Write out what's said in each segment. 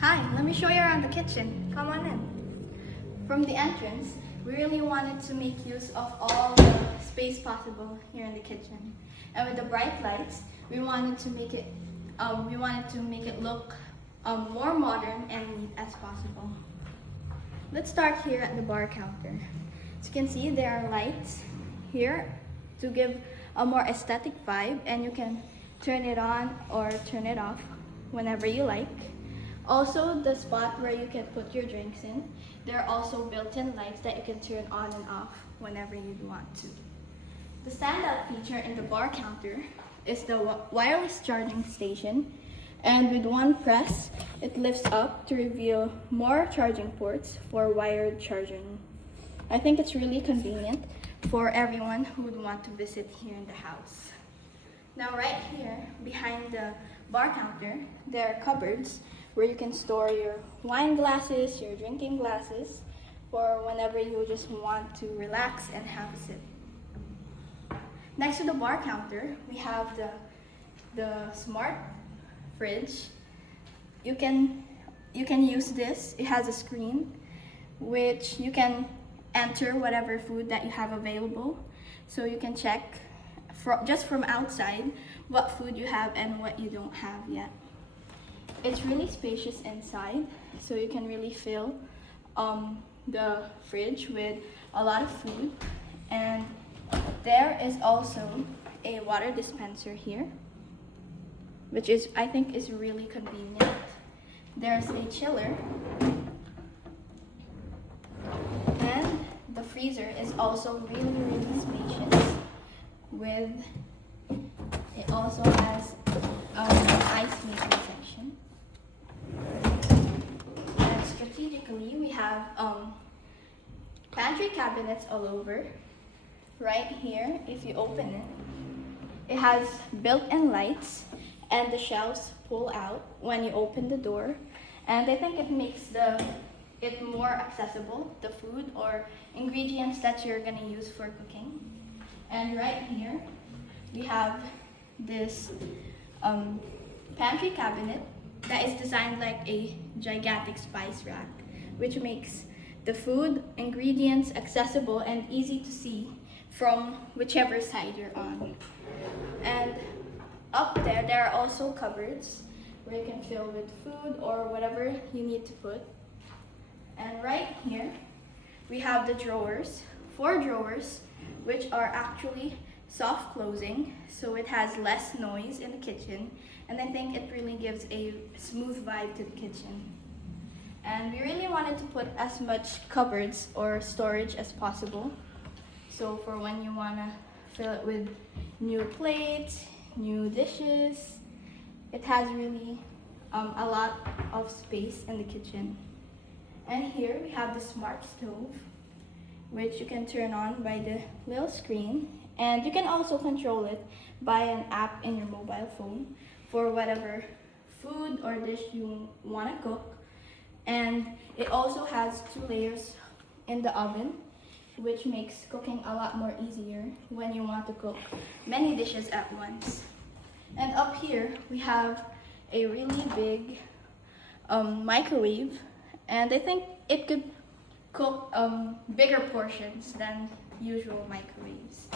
Hi, let me show you around the kitchen. Come on in. From the entrance, we really wanted to make use of all the space possible here in the kitchen. And with the bright lights, we wanted to make it look more modern and neat as possible. Let's start here at the bar counter. As you can see, there are lights here to give a more aesthetic vibe, and you can turn it on or turn it off whenever you like. Also, the spot where you can put your drinks in, there are also built-in lights that you can turn on and off whenever you want to. The standout feature in the bar counter is the wireless charging station, and with one press, it lifts up to reveal more charging ports for wired charging. I think it's really convenient for everyone who would want to visit here in the house. Now right here, behind the bar counter, there are cupboards where you can store your wine glasses, your drinking glasses, for whenever you just want to relax and have a sip. Next to the bar counter, we have the smart fridge. You can use this. It has a screen which you can enter whatever food that you have available. So you can check just from outside what food you have and what you don't have yet. It's really spacious inside, so you can really fill the fridge with a lot of food. And there is also a water dispenser here, which I think is really convenient. There's a chiller, and the freezer is also really spacious. It also has an ice making section. And strategically, we have pantry cabinets all over. Right here, if you open it, it has built-in lights, and the shelves pull out when you open the door. And I think it makes it more accessible, the food or ingredients that you're gonna use for cooking. And right here, we have this pantry cabinet that is designed like a gigantic spice rack, which makes the food ingredients accessible and easy to see from whichever side you're on. And up there are also cupboards where you can fill with food or whatever you need to put. And right here, we have the drawers, 4 drawers, which are actually soft closing, so it has less noise in the kitchen, and I think it really gives a smooth vibe to the kitchen. And we really wanted to put as much cupboards or storage as possible, so for when you want to fill it with new plates, new dishes, it has really a lot of space in the kitchen. And here we have the smart stove, which you can turn on by the little screen, and you can also control it by an app in your mobile phone for whatever food or dish you want to cook. And it also has 2 layers in the oven, which makes cooking a lot more easier when you want to cook many dishes at once. And up here we have a really big microwave, and I think it could cook bigger portions than usual microwaves.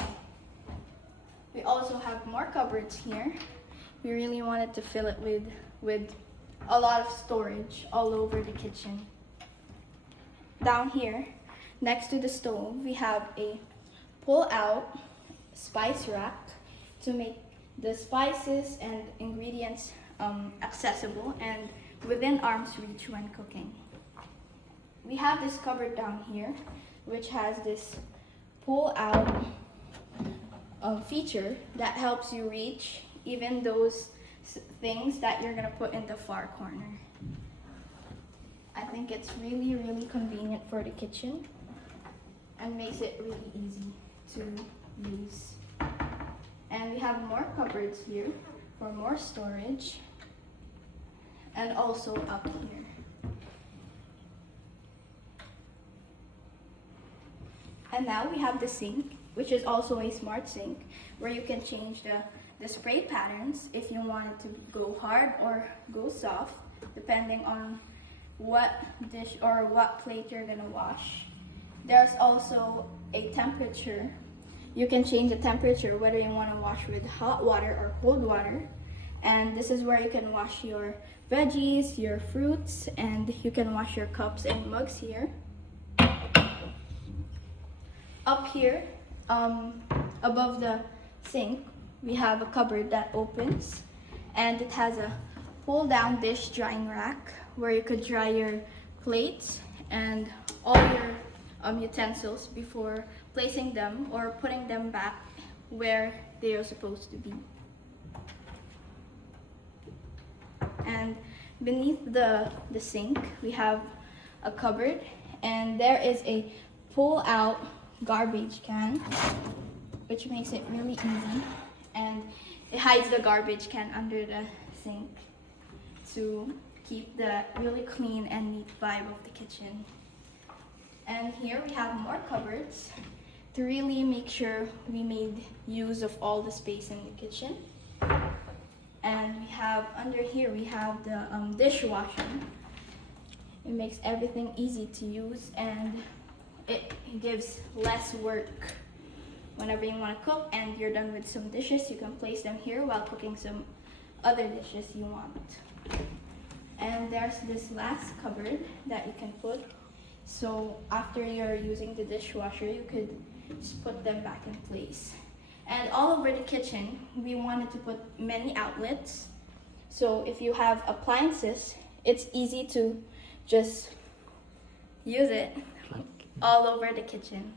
We also have more cupboards here. We really wanted to fill it with a lot of storage all over the kitchen. Down here, next to the stove, we have a pull-out spice rack to make the spices and ingredients accessible and within arm's reach when cooking. We have this cupboard down here, which has this pull-out feature that helps you reach even those things that you're gonna put in the far corner. I think it's really convenient for the kitchen and makes it really easy to use. And we have more cupboards here for more storage, and also up here. And now we have the sink, which is also a smart sink, where you can change the spray patterns if you want it to go hard or go soft, depending on what dish or what plate you're gonna wash. There's also a temperature. You can change the temperature whether you want to wash with hot water or cold water. And this is where you can wash your veggies, your fruits, and you can wash your cups and mugs here. Up here, above the sink, we have a cupboard that opens, and it has a pull-down dish drying rack where you could dry your plates and all your utensils before placing them or putting them back where they are supposed to be. And beneath the sink, we have a cupboard, and there is a pull-out garbage can, which makes it really easy, and it hides the garbage can under the sink to keep the really clean and neat vibe of the kitchen. And here we have more cupboards to really make sure we made use of all the space in the kitchen. And we have under here we have the dishwasher. It makes everything easy to use, and it gives less work. Whenever you want to cook and you're done with some dishes, you can place them here while cooking some other dishes you want. And there's this last cupboard that you can put. So after you're using the dishwasher, you could just put them back in place. And all over the kitchen, we wanted to put many outlets. So if you have appliances, it's easy to just use it all over the kitchen.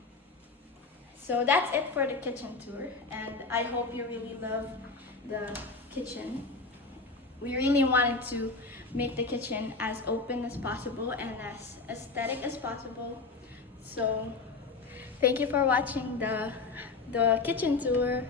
So that's it for the kitchen tour, and I hope you really love the kitchen. We really wanted to make the kitchen as open as possible and as aesthetic as possible. So thank you for watching the kitchen tour.